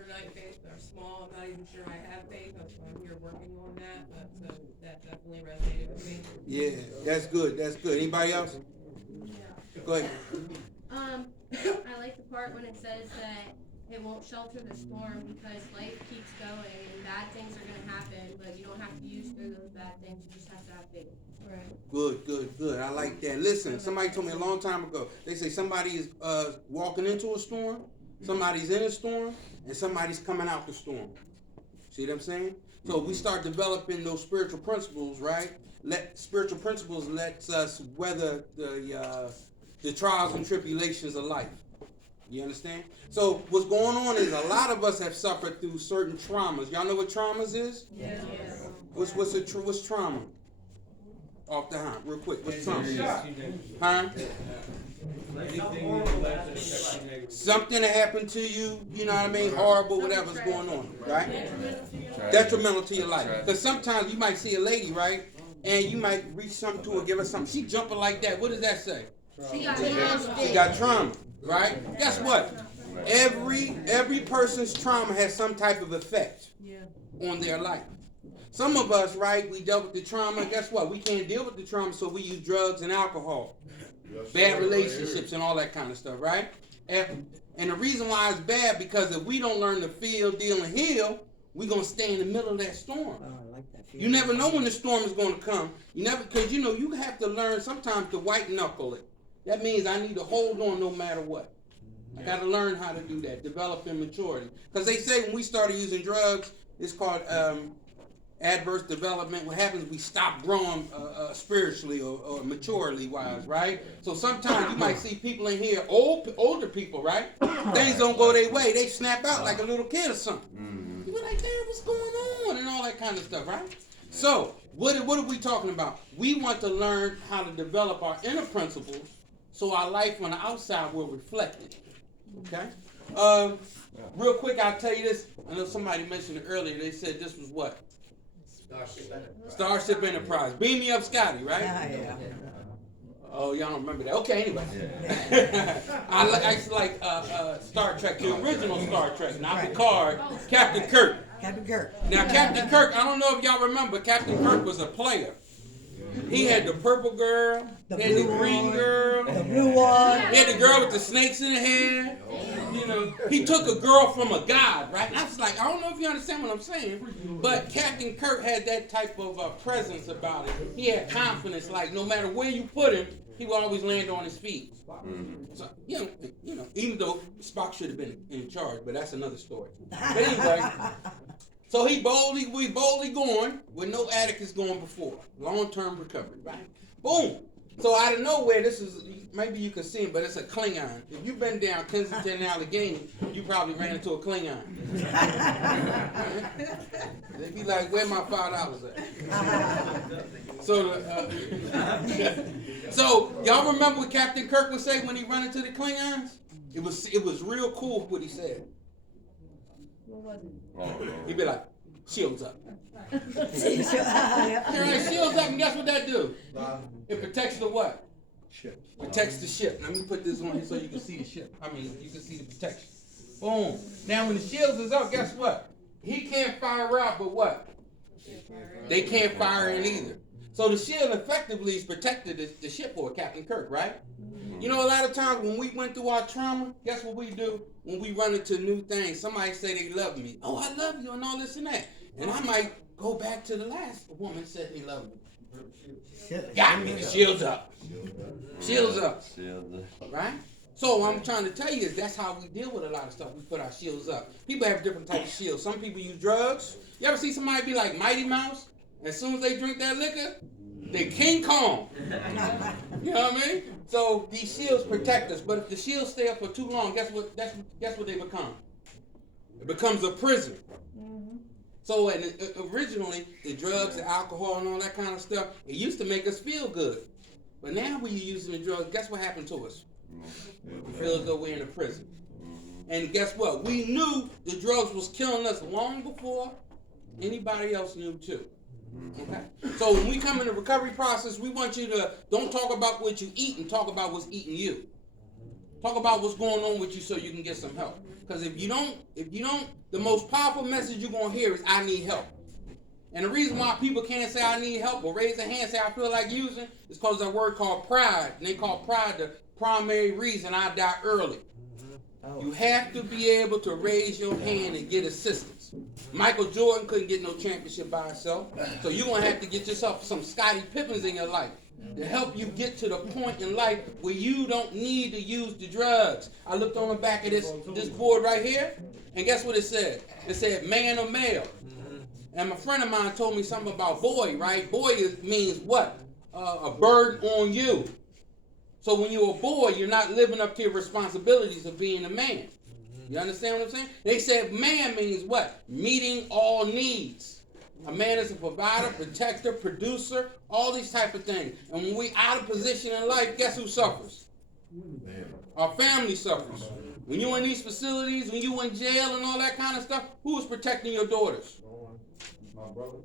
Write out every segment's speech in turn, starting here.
overnight faith are small. I'm not even sure I have faith. I'm here working on that, but so that definitely resonated with me. Yeah, that's good. That's good. Anybody else? Yeah. Go ahead. I like the part when it says that it won't shelter the storm because life keeps going and bad things are going to happen, but you don't have to use through those bad things. You just have to have faith. Right. Good, good, good. I like that. Listen, somebody told me a long time ago. They say somebody is walking into a storm, somebody's in a storm, and somebody's coming out the storm. See what I'm saying? So we start developing those spiritual principles, right? Spiritual principles lets us weather the trials and tribulations of life. You understand? So what's going on is a lot of us have suffered through certain traumas. Y'all know what traumas is? Yes. What's trauma? Off the hunt, real quick. What's trauma? Huh? Something that happened to you, you know what I mean? Horrible, whatever's going on, right? Detrimental to your life. Because sometimes you might see a lady, right? And you might reach something to her, give her something. She jumping like that. What does that say? She Got trauma, right? Guess what? Every person's trauma has some type of effect on their life. Some of us, right, we dealt with the trauma. Guess what? We can't deal with the trauma, so we use drugs and alcohol, bad relationships, and all that kind of stuff, right? And the reason why it's bad because if we don't learn to feel, deal, and heal, we're gonna stay in the middle of that storm. I like that. You never know when the storm is going to come. You never, because you know you have to learn sometimes to white knuckle it. That means I need to hold on no matter what. I got to learn how to do that, developing maturity. Because they say when we started using drugs, it's called adverse development. What happens, we stop growing spiritually or maturely wise, right? So sometimes you might see people in here, older people, right? Things don't go their way. They snap out like a little kid or something. You be like, damn, what's going on? And all that kind of stuff, right? So what are we talking about? We want to learn how to develop our inner principles so our life on the outside will reflect it. Okay? Real quick, I'll tell you this. I know somebody mentioned it earlier. They said this was what? Starship Enterprise. Beam me up, Scotty, right? Yeah. Oh, y'all don't remember that. Okay, anyway. I actually like Star Trek, the original Star Trek, not Picard, Captain Kirk. Captain Kirk. Now, Captain Kirk, I don't know if y'all remember, Captain Kirk was a player. He had the purple girl, he had the green girl, the blue one. he had the girl with the snakes in the hair. You know, he took a girl from a god, right? And I was like, I don't know if you understand what I'm saying, but Captain Kirk had that type of presence about it. He had confidence, like no matter where you put him, he would always land on his feet. So, you know, even though Spock should have been in charge, but that's another story. But anyway, so we boldly going where no Atticus going before. Long-term recovery, right? Boom. So out of nowhere, this is, maybe you can see him, but it's a Klingon. If you've been down Kensington and Allegheny, you probably ran into a Klingon. They'd be like, where my $5 at? So y'all remember what Captain Kirk would say when he run into the Klingons? It was real cool what he said. He'd be like, shields up. You're like, shields up, and guess what that do? It protects the what? Ship. Protects the ship. Let me put this on here so you can see the ship. I mean, you can see the protection. Boom. Now, when the shields is up, guess what? He can't fire out, but what? They can't fire in either. So the shield effectively is protected the ship or Captain Kirk, right? You know, a lot of times when we went through our trauma, guess what we do? When we run into new things, somebody say they love me. Oh, I love you and all this and that. And I might go back to the last woman said they love me. Got me. The shield's up. Shield's up. Right? So what I'm trying to tell you is that's how we deal with a lot of stuff. We put our shields up. People have different types of shields. Some people use drugs. You ever see somebody be like Mighty Mouse? As soon as they drink that liquor, they King Kong. You know what I mean? So these shields protect us. But if the shields stay up for too long, guess what they become? It becomes a prison. So originally, the drugs, the alcohol, and all that kind of stuff, it used to make us feel good. But now when you're using the drugs, guess what happened to us? We feel as though we're in a prison. And guess what? We knew the drugs was killing us long before anybody else knew too. Okay? So when we come in the recovery process, we want you to don't talk about what you eat and talk about what's eating you. Talk about what's going on with you so you can get some help. Because if you don't, the most powerful message you're going to hear is, I need help. And the reason why people can't say I need help or raise their hand and say I feel like using is because that word called pride. And they call pride the primary reason I die early. You have to be able to raise your hand and get assistance. Michael Jordan couldn't get no championship by himself. So you're going to have to get yourself some Scottie Pippins in your life to help you get to the point in life where you don't need to use the drugs. I looked on the back of this board right here, and guess what it said? It said man or male. And my friend of mine told me something about boy, right? Boy means what? A burden on you. So when you're a boy, you're not living up to your responsibilities of being a man. You understand what I'm saying? They said man means what? Meeting all needs. A man is a provider, protector, producer, all these type of things. And when we out of position in life, guess who suffers? Our family suffers. When you're in these facilities, when you're in jail and all that kind of stuff, who is protecting your daughters? My brother.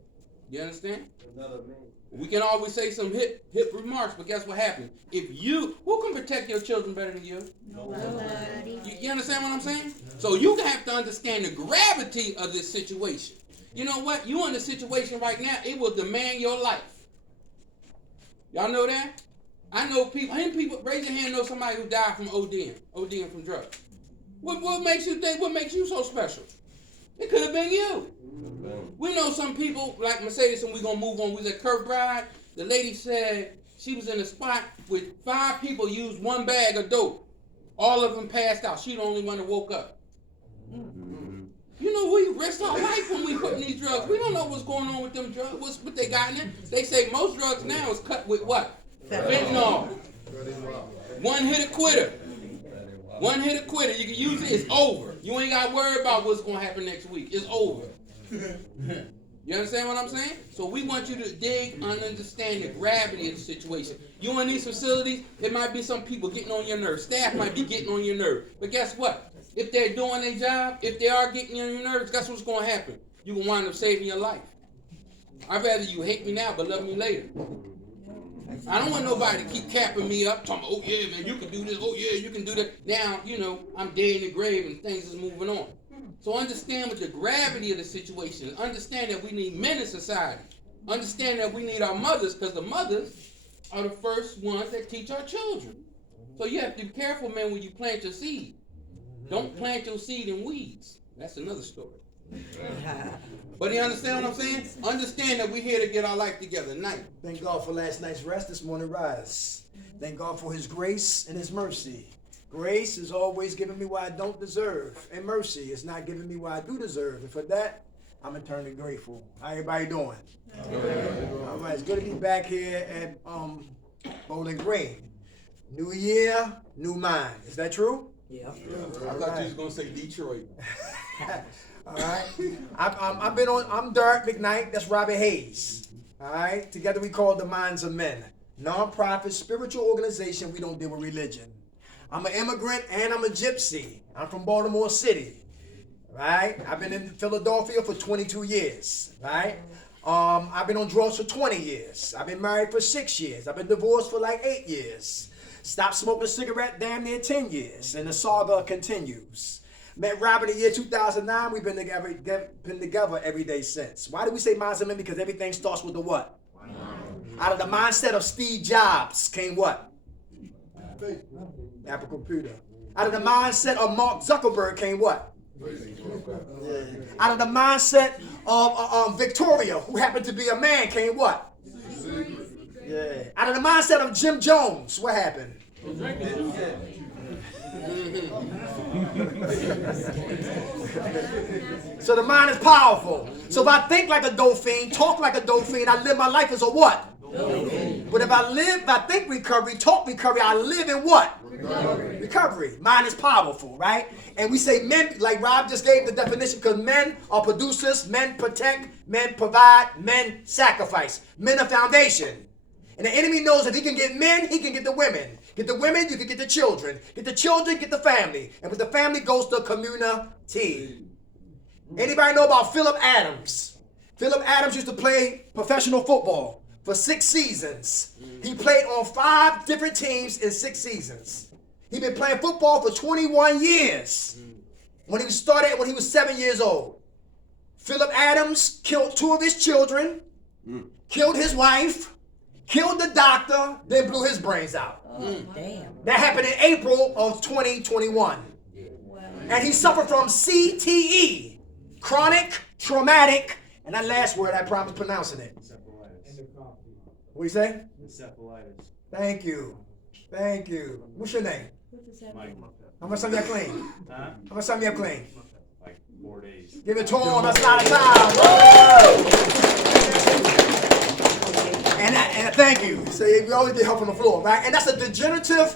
You understand? Another man. We can always say some hip remarks, but guess what happens? Who can protect your children better than you? Nobody. You understand what I'm saying? So you have to understand the gravity of this situation. You know what? You in a situation right now, it will demand your life. Y'all know that? I know people, raise your hand, know somebody who died from ODing from drugs. What makes you think, what makes you so special? It could have been you. We know some people, like Mercedes, and we're going to move on. We was at Kirkbride. The lady said she was in a spot with 5 people used 1 bag of dope. All of them passed out. She the only one that woke up. You know, we risk our life when we put in these drugs. We don't know what's going on with them drugs, what they got in there. They say most drugs now is cut with what? Fentanyl. One hit a quitter. One hit a quitter. You can use it, it's over. You ain't got to worry about what's going to happen next week. It's over. You understand what I'm saying? So we want you to dig and understand the gravity of the situation. You in these facilities, there might be some people getting on your nerves. Staff might be getting on your nerves. But guess what? If they're doing their job, if they are getting on your nerves, guess what's going to happen? You can wind up saving your life. I'd rather you hate me now but love me later. I don't want nobody to keep capping me up, talking, oh yeah, man, you can do this, oh yeah, you can do that. Now, you know, I'm dead in the grave and things is moving on. So understand what the gravity of the situation is. Understand that we need men in society. Understand that we need our mothers, because the mothers are the first ones that teach our children. So you have to be careful, man, when you plant your seed. Don't plant your seed in weeds. That's another story. But you understand what I'm saying? Understand that we're here to get our life together tonight. Thank God for last night's rest, this morning rise. Thank God for his grace and his mercy. Grace is always giving me what I don't deserve. And mercy is not giving me what I do deserve. And for that, I'm eternally grateful. How everybody doing? All right, it's good to be back here at Bowling Green. New year, new mind. Is that true? Yeah. I thought you was going to say Detroit. All right. I'm Derek McKnight. That's Robert Hayes. All right. Together we call the Minds of Men. Non-profit spiritual organization. We don't deal with religion. I'm an immigrant and I'm a gypsy. I'm from Baltimore City. Right. I've been in Philadelphia for 22 years. Right. I've been on drugs for 20 years. I've been married for 6 years. I've been divorced for like 8 years. Stopped smoking a cigarette damn near 10 years. And the saga continues. Met Robert in the year 2009. We've been together every day since. Why do we say minds of men? Because everything starts with the what? Out of the mindset of Steve Jobs came what? Apple computer. Out of the mindset of Mark Zuckerberg came what? Out of the mindset of Victoria, who happened to be a man, came what? Yeah. Out of the mindset of Jim Jones, what happened? So the mind is powerful. So if I think like a dolphin, talk like a dolphin, I live my life as a what? But if I think recovery, talk recovery, I live in what? Recovery. Mind is powerful, right? And we say men, like Rob just gave the definition, because men are producers, men protect, men provide, men sacrifice. Men are foundation. And the enemy knows if he can get men, he can get the women. Get the women, you can get the children. Get the children, get the family. And with the family goes the community. Anybody know about Philip Adams? Philip Adams used to play professional football for 6 seasons. He played on 5 different teams in 6 seasons. He been playing football for 21 years. When he started when he was 7 years old. Philip Adams killed 2 of his children, killed his wife, killed the doctor, then blew his brains out. Oh, damn. That happened in April of 2021. And he suffered from CTE, chronic traumatic, and that last word I promise pronouncing it. What you say? Encephalitis. Thank you. Thank you. What's your name? Mike. How much time you have clean? Huh? How much time you have clean? Like 4 days. Give it to him. That's a lot of time. Woo! And thank you. So we always get help on the floor, right? And that's a degenerative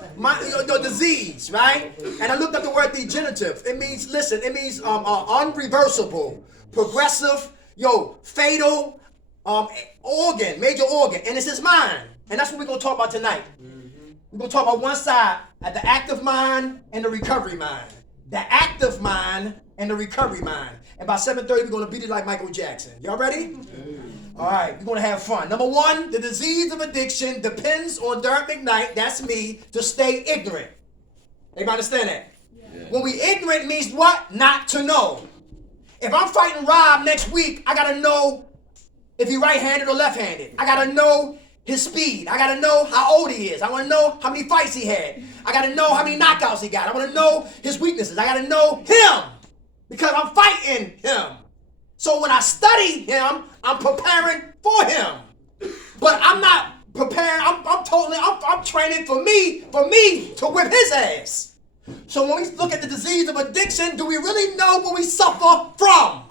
disease, right? And I looked up the word degenerative. It means, listen, it means unreversible, progressive, fatal organ, major organ. And it's his mind. And that's what we're going to talk about tonight. We're going to talk about one side, the active mind and the recovery mind. The active mind and the recovery mind. And by 7:30, we're going to beat it like Michael Jackson. Y'all ready? All right, we're going to have fun. Number 1, the disease of addiction depends on Derek McKnight, that's me, to stay ignorant. Everybody understand that? Yeah. When we ignorant means what? Not to know. If I'm fighting Rob next week, I got to know if he's right-handed or left-handed. I got to know his speed. I got to know how old he is. I want to know how many fights he had. I got to know how many knockouts he got. I want to know his weaknesses. I got to know him because I'm fighting him. So when I study him, I'm preparing for him. But I'm not preparing. I'm training for me to whip his ass. So when we look at the disease of addiction, do we really know what we suffer from?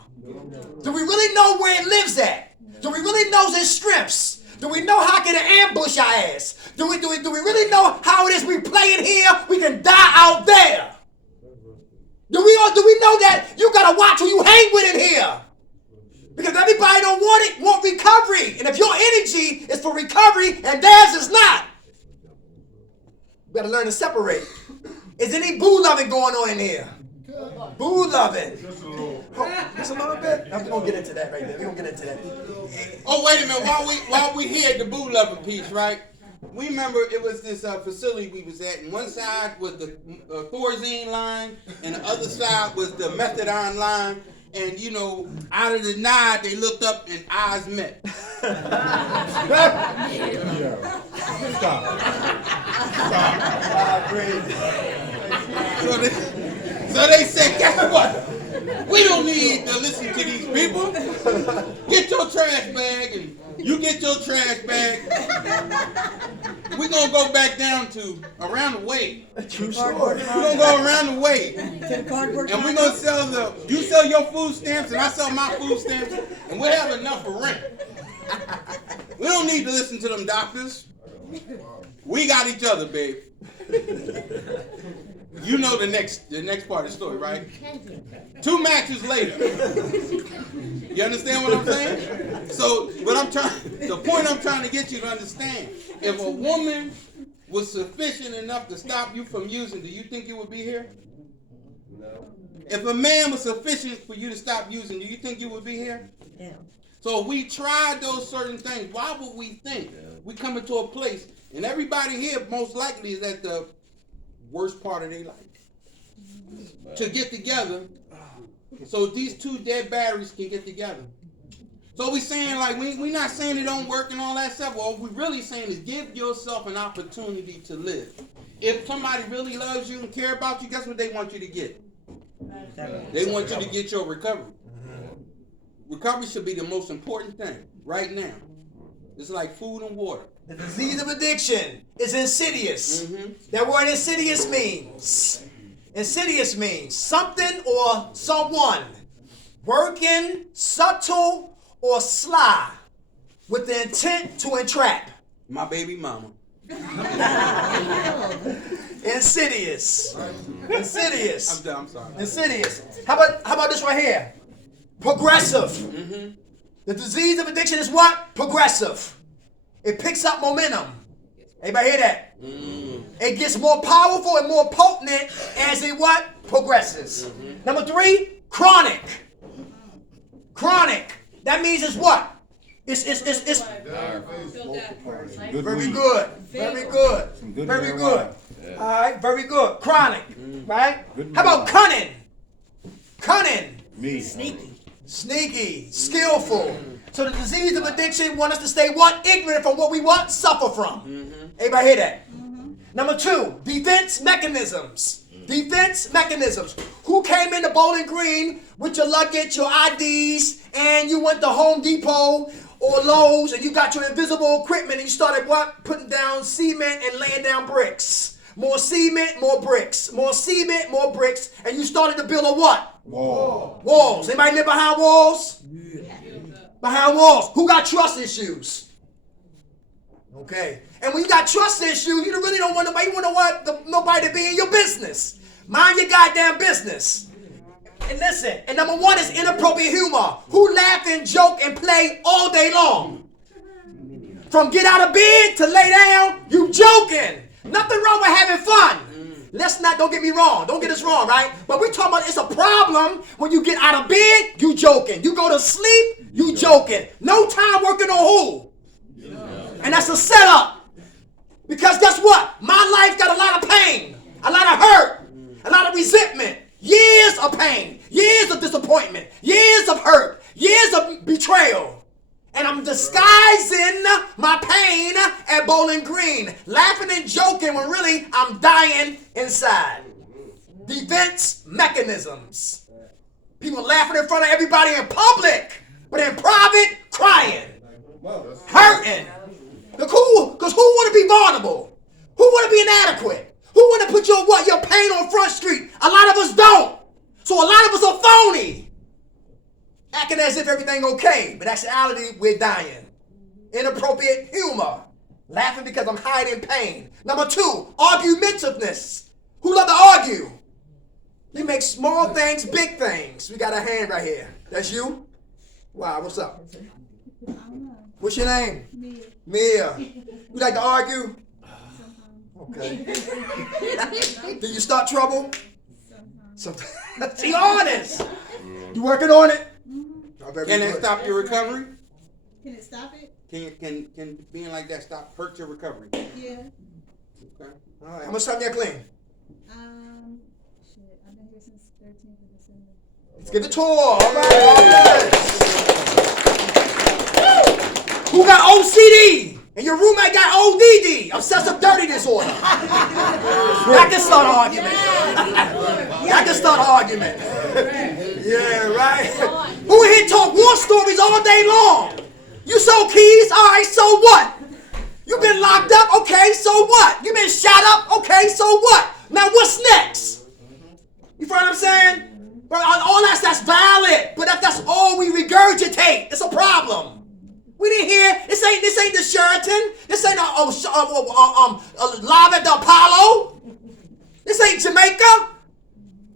Do we really know where it lives at? Do we really know its strengths? Do we know how can it ambush our ass? Do we really know how it is we play in here? We can die out there. Do we know that you gotta watch who you hang with in here? Because everybody don't want recovery. And if your energy is for recovery and theirs is not, you gotta learn to separate. Is any boo loving going on in here? Boo loving. Just a little. Just a little bit? We're gonna get into that right there. We're gonna get into that. Oh, wait a minute. While we here at the boo loving piece, right? We remember it was this facility we was at, and one side was the Thorazine line, and the other side was the methadone line. And out of the nod, they looked up and eyes met. So they said, guess what? We don't need to listen to these people. Get your trash bag, and you get your trash bag. We're going to go back down to around the way. True story. We're going to go around the way. And we're going to sell you sell your food stamps, and I sell my food stamps, and we'll have enough for rent. We don't need to listen to them doctors. We got each other, babe. You know the next part of the story, right? 2 matches later. You understand what I'm saying? So the point I'm trying to get you to understand, if a woman was sufficient enough to stop you from using, do you think you would be here? No. If a man was sufficient for you to stop using, do you think you would be here? Yeah. So if we tried those certain things, why would we think we come into a place, and everybody here most likely is at the worst part of their life, to get together so these 2 dead batteries can get together. So we saying we not saying it don't work and all that stuff. Well, what we really saying is give yourself an opportunity to live. If somebody really loves you and care about you, guess what they want you to get? They want you to get your recovery. Recovery should be the most important thing right now. It's like food and water. The disease of addiction is insidious. That word insidious means something or someone working subtle or sly with the intent to entrap. My baby mama. Insidious. Insidious. I'm sorry. Insidious. How about this right here? Progressive. The disease of addiction is what? Progressive. It picks up momentum. Everybody hear that? It gets more powerful and more potent as it what? Progresses. Number 3, chronic. Chronic. That means it's what? It's Still that. Good very weed. good. Very good. Some good Very marijuana. good. Yeah. All right, very good. Chronic, right? Good How about marijuana. cunning? Cunning, Me. sneaky, skillful. So the disease of addiction want us to stay what? Ignorant from what we what? Suffer from. Everybody hear that? Number 2, defense mechanisms. Defense mechanisms. Who came into Bowling Green with your luggage, your IDs, and you went to Home Depot or Lowe's and you got your invisible equipment and you started what? Putting down cement and laying down bricks. More cement, more bricks. More cement, more bricks. And you started to build a what? Wall. Walls. Anybody live behind walls? Behind walls. Who got trust issues? Okay. And when you got trust issues, you really don't want nobody. You want nobody to be in your business. Mind your goddamn business. And listen. And number 1 is inappropriate humor. Who laugh and joke and play all day long? From get out of bed to lay down, you joking. Nothing wrong with having fun. Don't get me wrong. Don't get us wrong, right? But we're talking about it's a problem when you get out of bed, you joking. You go to sleep, you joking. No time working on who? And that's a setup. Because guess what? My life got a lot of pain, a lot of hurt, a lot of resentment, years of pain, years of disappointment, years of hurt, years of betrayal. And I'm disguising my pain at Bowling Green, laughing and joking when really I'm dying inside. Defense mechanisms. People laughing in front of everybody in public, but in private, crying, hurting. Because who want to be vulnerable? Who want to be inadequate? Who want to put your pain on Front Street? A lot of us don't. So a lot of us are phony. Acting as if everything okay, but actuality, we're dying. Inappropriate humor. Laughing because I'm hiding pain. Number 2, argumentiveness. Who love to argue? You make small things big things. We got a hand right here. That's you? Wow, what's up? What's your name? Mia. You like to argue? Okay. Do you start trouble? Sometimes. Be honest. You working on it? Oh, very Can that good. stop your recovery? Can it stop it? Can being like that hurt your recovery? Yeah. Okay. All right. How much time you clean? Shit. I've been here since 13th of December. Let's give the tour. All right. All right. Who got OCD? And your roommate got ODD, obsessive dirty disorder. That can start an argument. That can start an argument. Yeah, right. Who in here talk war stories all day long? You sold keys? All right, so what? You been locked up? Okay, so what? You been shot up? Okay, so what? Now what's next? You feel what I'm saying? But all that's valid, but if that's all we regurgitate, it's a problem. We didn't hear, this ain't the Sheraton. This ain't live at the Apollo. This ain't Jamaica.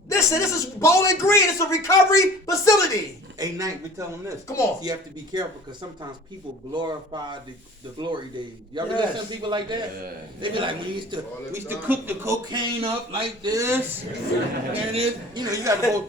Listen, this is Bowling Green. It's a recovery facility. Hey, Knight, we tell them this. Come on. You have to be careful because sometimes people glorify the glory days. Y'all ever Yes. listen to people like that? They be like, we used to cook the cocaine up like this. And it, you got to go.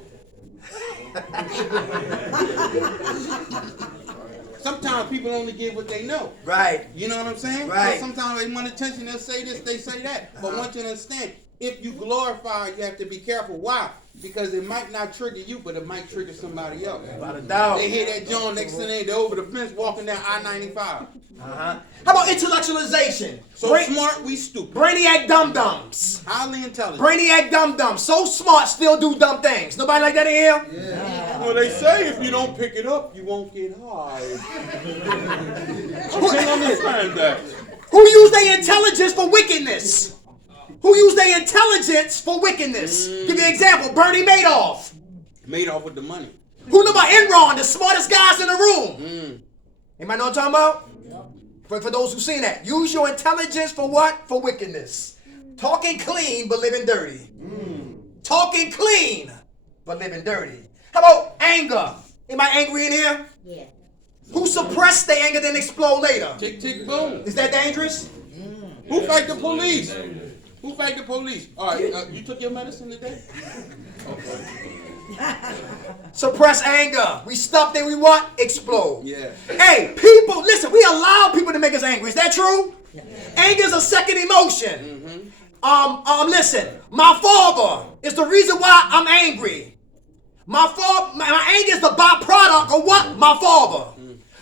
Sometimes people only get what they know. Right. You know what I'm saying? Right. So sometimes they want attention, they'll say this, they say that. But once you understand, if you glorify, you have to be careful. Why? Because it might not trigger you, but it might trigger somebody else. Without a doubt. They hear that John, next thing they're over the fence walking down I-95. How about intellectualization? So smart, we stupid. Brainiac dum-dums. Highly intelligent. Brainiac dum-dums. So smart, still do dumb things. Nobody like that in here? Yeah. Well, they say if you don't pick it up, you won't get high. I can't understand that. Who use their intelligence for wickedness? Who use their intelligence for wickedness? Give you an example. Bernie Madoff. Madoff with the money. Who know about Enron, the smartest guys in the room? Anybody know what I'm talking about? For those who've seen that. Use your intelligence for what? For wickedness. Talking clean, but living dirty. Talking clean, but living dirty. How about anger? Anybody angry in here? Yeah. Who suppress their anger then explode later? Tick, tick, boom. Is that dangerous? Who fight the police? Who fight the police? All right, you took your medicine today? Okay. Suppress anger. We stuff, then we what? Explode. Yeah. Hey, people, listen, we allow people to make us angry. Is that true? Anger is a second emotion. Listen, my father is the reason why I'm angry. My anger is the byproduct of what? My father.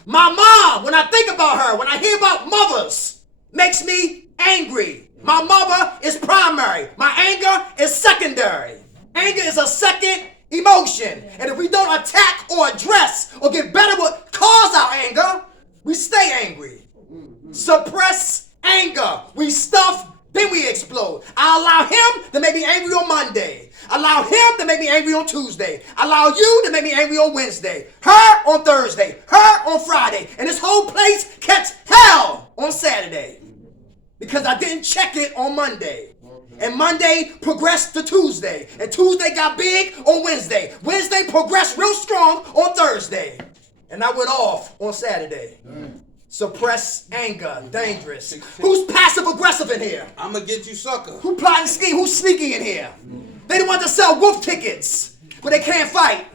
My mom, when I think about her, when I hear about mothers, makes me angry. My mother is primary. My anger is secondary. Anger is a second emotion. And if we don't attack or address or get better what cause our anger, we stay angry. Suppress anger. We stuff, then we explode. I allow him to make me angry on Monday. Allow him to make me angry on Tuesday. Allow you to make me angry on Wednesday. Her on Thursday. Her on Friday. And this whole place catch hell on Saturday. Because I didn't check it on Monday. And Monday progressed to Tuesday. And Tuesday got big on Wednesday. Wednesday progressed real strong on Thursday. And I went off on Saturday. Suppress anger. Dangerous. Who's passive aggressive in here? I'm gonna get you, sucker. Who plotting scheme? Who's sneaky in here? They the ones that sell wolf tickets, but they can't fight.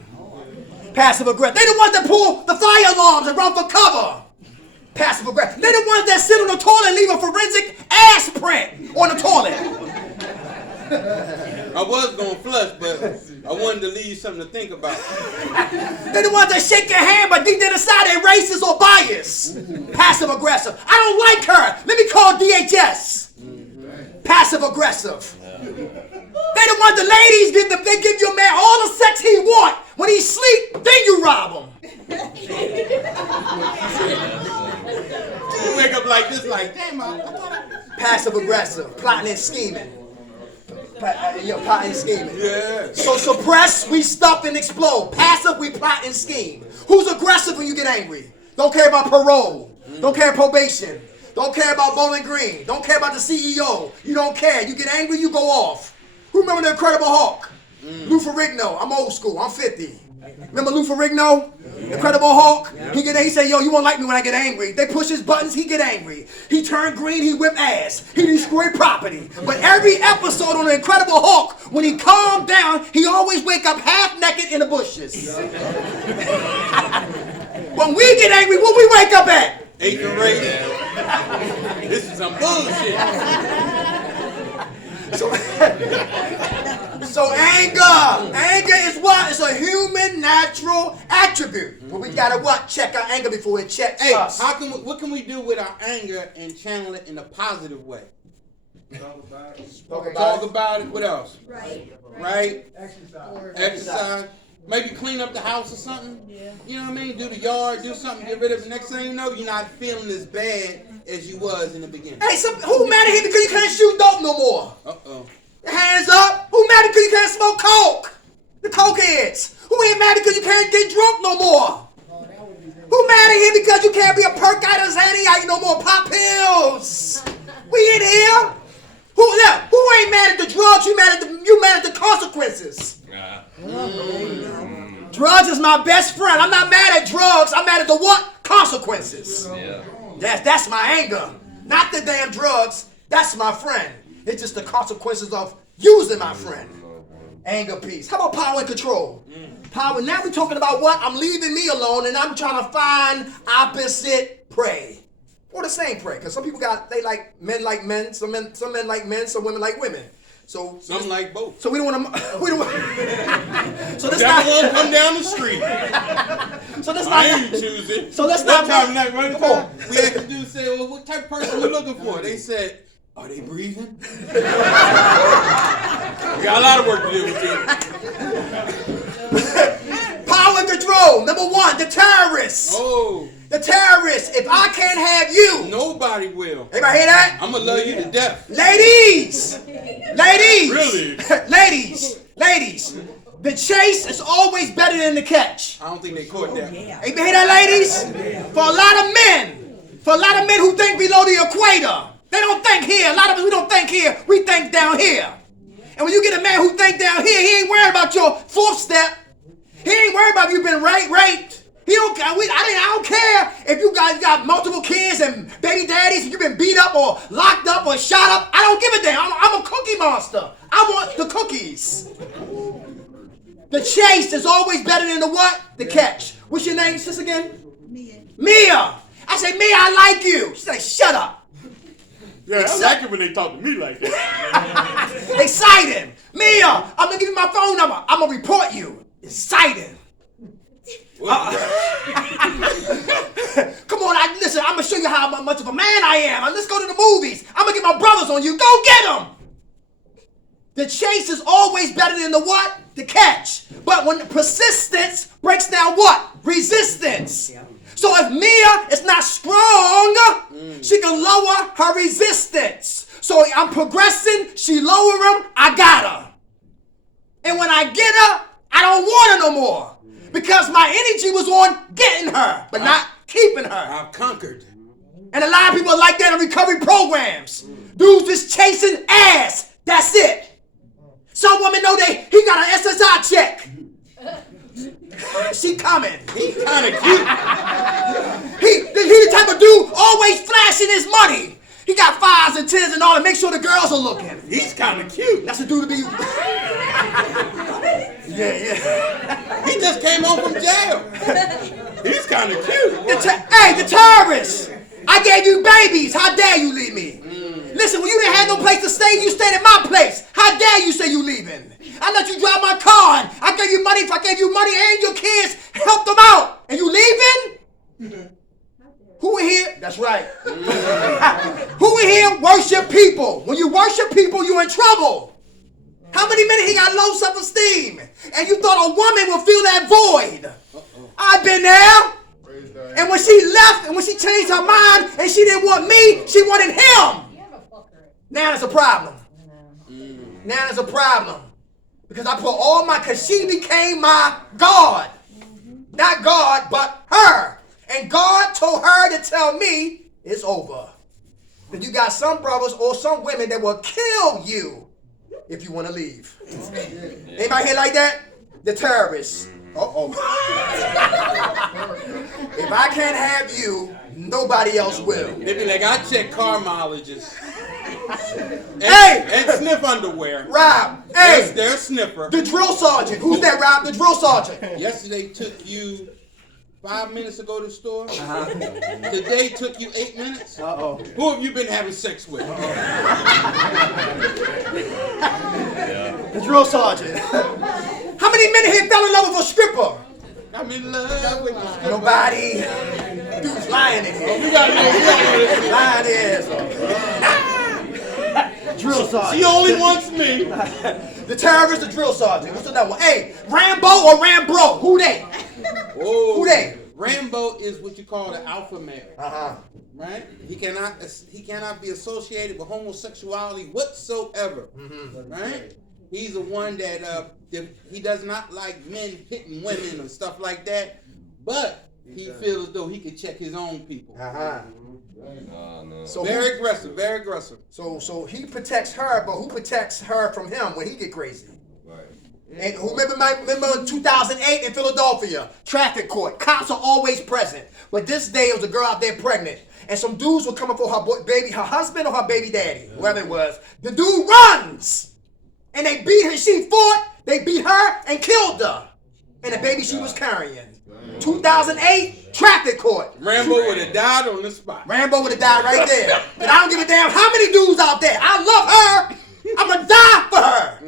Passive aggressive. They the ones that pull the fire alarms and run for cover. Passive aggressive. They the ones that sit on the toilet and leave a forensic ass print on the toilet. I was gonna flush, but I wanted to leave you something to think about. They the ones that shake your hand, but deep down inside they're racist or biased. Passive aggressive. I don't like her. Let me call DHS. Passive aggressive. They the ones the ladies they give your man all the sex he want. When he sleep, then you rob him. You wake up like this, like, damn, Passive aggressive, plotting and scheming. Plotting and scheming. yeah. So suppress, we stuff and explode. Passive, we plot and scheme. Who's aggressive when you get angry? Don't care about parole. Don't care probation. Don't care about Bowling Green. Don't care about the CEO. You don't care. You get angry, you go off. Who remember the Incredible Hulk? Lou Ferrigno. I'm old school. I'm 50. Remember Lou Ferrigno? Incredible Hulk? He say, yo, you won't like me when I get angry. They push his buttons, he get angry. He turn green, he whip ass. He destroy property. But every episode on the Incredible Hulk, when he calmed down, he always wake up half naked in the bushes. When we get angry, what we wake up at? 8th and race. This is some bullshit. So anger is what? It's a human natural attribute. But we gotta what? Check our anger before it checks Hey, us. what can we do with our anger and channel it in a positive way? Talk about it. What else? Right? Exercise. Maybe clean up the house or something. Yeah. You know what I mean? Do the yard, do something, get rid of it. Next thing you know, you're not feeling as bad as you was in the beginning. Hey, who mad at him because you can't shoot dope no more? Uh-oh. Hands up. Who mad because you can't smoke coke? The coke heads. Who ain't mad because you can't get drunk no more? Who mad at him because you can't be a perkitis handy no more? Pop pills. We in here. Who ain't mad at the drugs? You mad at the consequences. Drugs is my best friend. I'm not mad at drugs. I'm mad at the what? Consequences. Yeah. That's my anger. Not the damn drugs. That's my friend. It's just the consequences of using my friend. Anger, peace. How about power and control? Power. Now we're talking about what? I'm leaving me alone and I'm trying to find opposite prey. Or the same prey. Because some people they like men. Some men like men. Some women like women. So some like both. So we don't want to. So let's Devil not won't come down the street. So let's I not. ain't choosing. So let's One not. time, we asked the dude, said, well, what type of person you looking for? They said, are they breathing? We got a lot of work to do with you. Power and control. Number one, the terrorists. Oh. The terrorists. If I can't have you, Nobody will. Everybody hear that? I'm going to love you to death. Ladies. Really? Ladies. The chase is always better than the catch. I don't think they caught that. Anybody hear that, ladies? For a lot of men who think below the equator, they don't think here. A lot of us, we don't think here. We think down here. And when you get a man who think down here, he ain't worried about your fourth step. He ain't worried about if you've been raped. He don't. I don't care if you guys got multiple kids and baby daddies. If you've been beat up or locked up or shot up. I don't give a damn. I'm a cookie monster. I want the cookies. The chase is always better than the what? The catch. What's your name, sis, again? Mia. Mia. I say, Mia, I like you. She say, shut up. Yeah, I like it when they talk to me like that. Exciting. Mia, I'm going to give you my phone number. I'm going to report you. Exciting. Come on, listen, I'm going to show you how much of a man I am. Let's go to the movies. I'm going to get my brothers on you. Go get them. The chase is always better than the what? The catch. But when the persistence breaks down what? Resistance. Yeah. So if Mia is not strong, she can lower her resistance. So I'm progressing, she lower him, I got her. And when I get her, I don't want her no more. Because my energy was on getting her, but not keeping her. I've conquered. And a lot of people are like that in recovery programs. Dudes just chasing ass. That's it. Some women know he got an SSI check. She coming. He's kind of cute. He the type of dude always flashing his money. He got 5s and 10s and all to make sure the girls are looking. He's kind of cute. That's a dude to be. Yeah. He just came home from jail. He's kind of cute. Hey, the terrorists! I gave you babies. How dare you leave me? Listen, when you didn't have no place to stay, you stayed at my place. How dare you say you leaving? I let you drive my car. And I gave you money. If I gave you money and your kids, help them out, and you leaving? Who in here? That's right. Who in here worship people? When you worship people, you're in trouble. How many men he got low self-esteem? And you thought a woman would fill that void. I've been there. And when she left and when she changed her mind and she didn't want me, she wanted him. Now it's a problem. Now it's a problem. Because I put all my, because she became my God. Not God, but her. And God told her to tell me it's over. That you got some brothers or some women that will kill you if you want to leave. Anybody here like that? The terrorists. Uh-oh. If I can't have you, nobody else will. They be like, I check car mileages. Hey! And sniff underwear. Rob, Yes, hey! they're a sniffer. The drill sergeant. Who's that, Rob? The drill sergeant. Yesterday took you 5 minutes to go to the store. Today took you 8 minutes. Uh-oh. Who have you been having sex with? The drill sergeant. How many men here fell in love with a stripper? I'm in love with the stripper. Nobody. Dude's lying in here. You gotta know. Lying is. Drill sergeant. She only wants me. The terrorist, the drill sergeant. What's another one? Hey, Rambo or Rambro? Who they? Oh, Who they? Rambo is what you call the alpha male, Uh-huh. right? He cannot be associated with homosexuality whatsoever, right? He's the one that he does not like men hitting women or stuff like that, but he feels as though he could check his own people. Uh-huh. So Very aggressive, very aggressive. So he protects her, but who protects her from him when he get crazy? And who remember in 2008 in Philadelphia, traffic court, cops are always present. But this day it was a girl out there pregnant, and some dudes were coming for her baby, her husband or her baby daddy, whoever it was. The dude runs, and they beat her. She fought. They beat her and killed her, and the baby she was carrying. 2008 traffic court. Rambo would have died on the spot. Rambo would have died right there. But I don't give a damn how many dudes out there. I love her. I'm gonna die for her.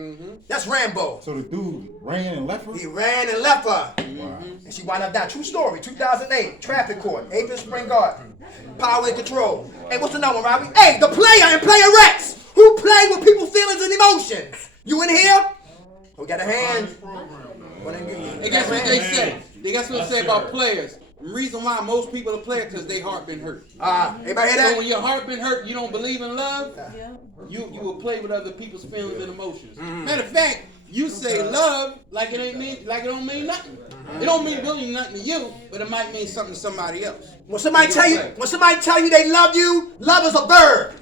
That's Rambo. So the dude ran and left her? He ran and left her. And she wound up dying. True story. 2008, traffic court, 8th and Spring Garden. Power and control. Hey, what's the number, Robbie? Hey, the player and playerettes. Who play with people's feelings and emotions? You in here? We got a hand. And guess what they say? Guess what they say about players? The reason why most people are players because their heart been hurt. Everybody hear So that? when your heart been hurt, you don't believe in love. You will play with other people's feelings and emotions. Matter of fact, you say love like it don't mean nothing. It don't mean really nothing to you, but it might mean something to somebody else. When somebody tell you they love you, love is a verb.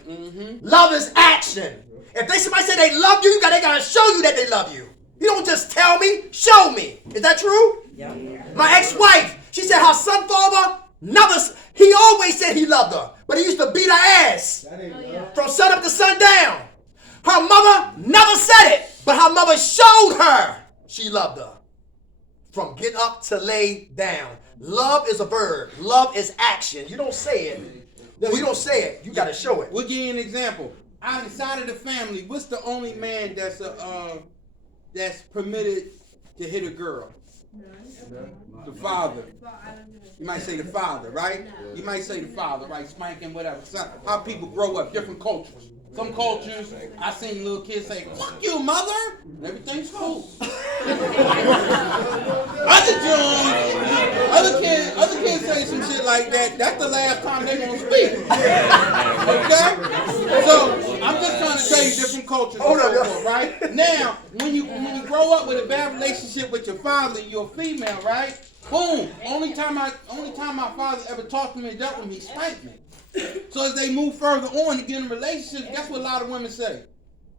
Love is action. If somebody say they love you, they gotta show you that they love you. You don't just tell me, show me. Is that true? Yeah. My ex-wife, she said her son father he always said he loved her, but he used to beat her ass from sun up to sundown. Her mother never said it, but her mother showed her she loved her. from get up to lay down. Love is a verb. Love is action. You don't say it. No, you don't say it. You got to show it. We'll give you an example. Outside of the family, what's the only man that's permitted to hit a girl? The father. You might say the father, right? You might say the father, right? Spanking, whatever. So how people grow up, different cultures. Some cultures, I seen little kids say, "Fuck you, mother," and everything's cool. other kids say some shit like that. That's the last time they gonna speak. Okay? So I'm just trying to tell you different cultures. Hold and so up, forth, right? Now, when you grow up with a bad relationship with your father, you're a female, right? Boom. Only time my father ever talked to me and dealt with me, he spanked me. So as they move further on to get in relationships, guess what a lot of women say?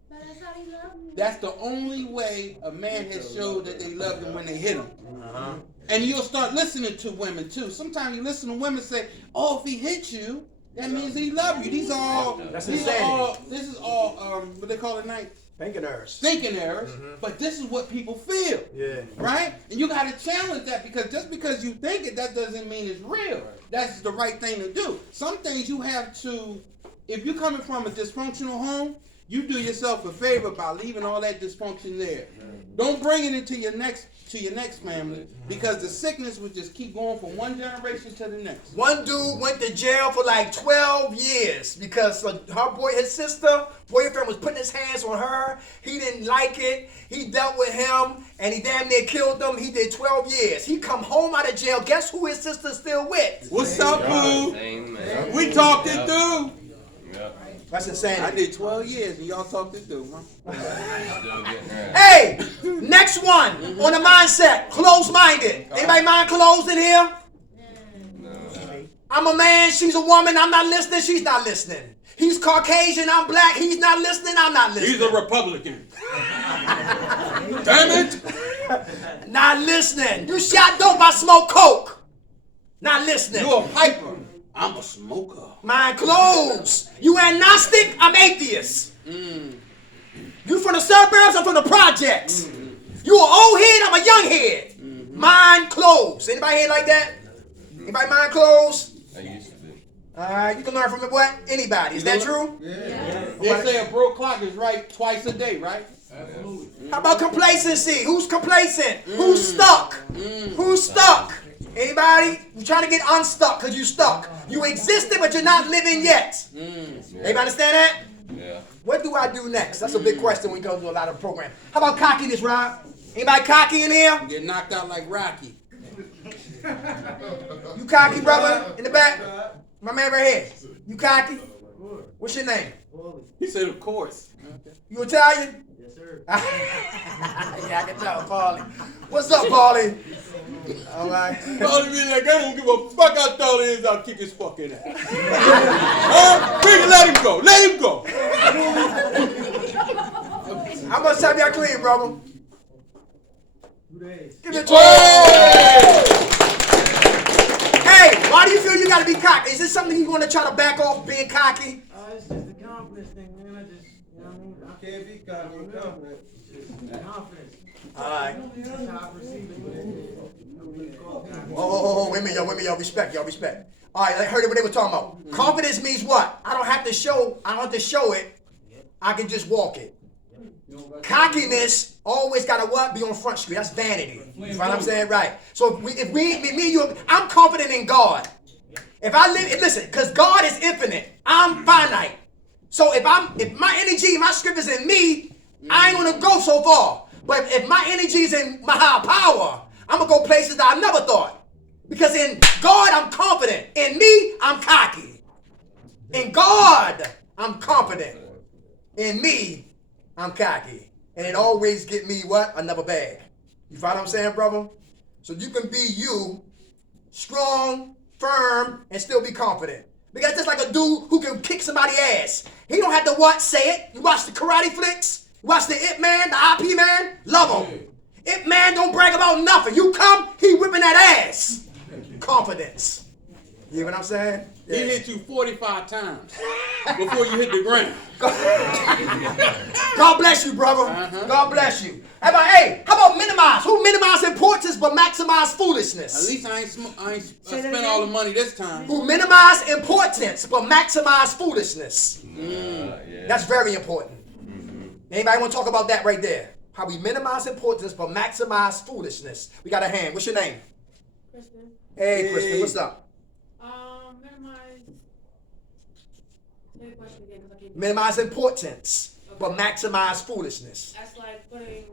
But that's how you love me. That's the only way a man has showed that they love him, when they hit him. And you'll start listening to women too. Sometimes you listen to women say, "Oh, if he hit you, that means he love you." This is all what they call it night. Thinking errors. Thinking errors, but this is what people feel. Yeah. Right? And you gotta challenge that, because just because you think it, that doesn't mean it's real. That's the right thing to do. Some things you have to, if you're coming from a dysfunctional home, you do yourself a favor by leaving all that dysfunction there. Don't bring it into your next family, because the sickness will just keep going from one generation to the next. One dude went to jail for like 12 years because his boyfriend was putting his hands on her. He didn't like it. He dealt with him and he damn near killed him. He did 12 years. He come home out of jail. Guess who his sister's still with? What's up, boo? Amen. We talked it through. That's insane. I did 12 years and y'all talked it through, huh? Still getting there. Hey, next one on the mindset, closed-minded. Anybody mind closed in here? I'm a man, she's a woman, I'm not listening, she's not listening. He's Caucasian, I'm black, he's not listening, I'm not listening. He's a Republican. Damn it! Not listening. You shot dope, I smoke coke. Not listening. You're a piper. I'm a smoker. Mind closed. You agnostic, I'm atheist. You from the suburbs, I'm from the projects. You an old head, I'm a young head. Mind closed. Anybody here like that? Anybody mind closed? I used to be. Alright, you can learn from it, what? Anybody. Is that true? They say a broke clock is right twice a day, right? How about complacency? Who's complacent? Who's stuck? Who's stuck? Anybody? You trying to get unstuck because you stuck. You existed, but you're not living yet. Anybody understand that? Yeah. What do I do next? That's a big question when we go to a lot of programs. How about cockiness, Rob? Anybody cocky in here? Get knocked out like Rocky. You cocky, brother? In the back? My man right here. You cocky? What's your name? He said, of course. You Italian? Yes, sir. Yeah, I can tell, Paulie. What's up, Paulie? All right. Paulie be like, I don't give a fuck how tall it is, I'll kick his fucking ass. Let him go. Let him go. How much time y'all clean, brother? 2 days. Give me 2 Hey, why do you feel you gotta be cocky? Is this something you want to try to back off being cocky? It's just the confidence thing, man. I just, you know what I mean? I can't be cocky and confident. It's just confidence. Alright. That's how I perceive it, but Women, y'all, respect. Alright, I heard what they were talking about. Confidence means what? I don't have to show it. I can just walk it. Cockiness always gotta what? Be on Front Street. That's vanity. You know what I'm saying? Right. So if me and you, I'm confident in God. If I live, listen, because God is infinite. I'm finite. So if my energy, my script is in me, I ain't gonna go so far. But if my energy is in my higher power, I'm gonna go places that I never thought. Because in God, I'm confident. In me, I'm cocky. In God, I'm confident. In me, I'm cocky. And it always get me what? Another bag. You follow what I'm saying, brother? So you can be you, strong, firm, and still be confident. Because just like a dude who can kick somebody's ass. He don't have to what? Say it. You watch the karate flicks? You watch the Ip Man, the IP Man? Love him. Ip Man don't brag about nothing. You come, he whipping that ass. Confidence. You hear what I'm saying? He hit you 45 times before you hit the ground. God bless you, brother. Uh-huh. God bless you. How about minimize? Who minimize importance but maximize foolishness? At least I ain't spent all the money this time. Who minimize importance but maximize foolishness? Yeah. That's very important. Anybody want to talk about that right there? How we minimize importance but maximize foolishness. We got a hand. What's your name? Kristen. Hey, Kristen. What's up? Minimize. Say the question again, 'cause I can't. Minimize importance but maximize foolishness. That's like putting.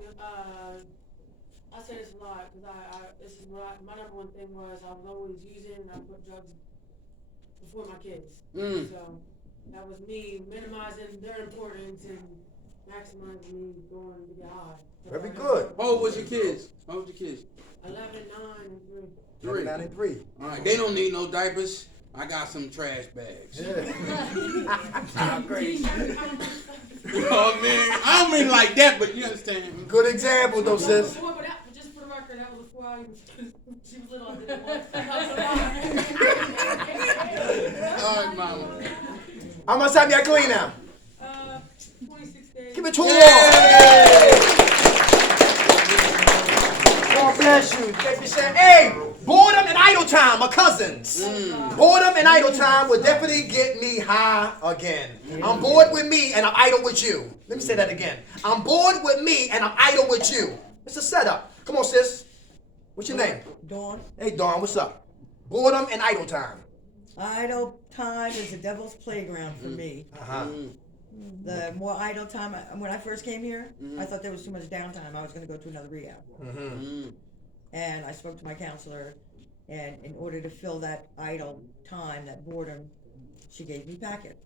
I say this a lot because this is what my number one thing was. I was always using and I put drugs before my kids. So that was me minimizing their importance and maximizing me going to get high. Very good. How old was your kids? 11, 9, and 3. 3. 9 and 3. All right, they don't need no diapers. I got some trash bags. Yeah. Crazy. Oh man, I don't mean like that, but you understand. Good example, though, sis. But just for the record, that was before she was little. I didn't want. All right, mama. How much time you got clean now? 26 days. Give it to her. God bless you. Thank you, Sam. Hey, boredom and idle time are cousins. Boredom and idle time will definitely get me high again. I'm bored with me and I'm idle with you. Let me say that again. I'm bored with me and I'm idle with you. It's a setup. Come on, sis. What's your name? Dawn. Hey, Dawn. What's up? Boredom and idle time. Idle time is the devil's playground for me. Uh-huh. The more idle time, when I first came here, I thought there was too much downtime. I was going to go to another rehab. And I spoke to my counselor, and in order to fill that idle time, that boredom, she gave me packet.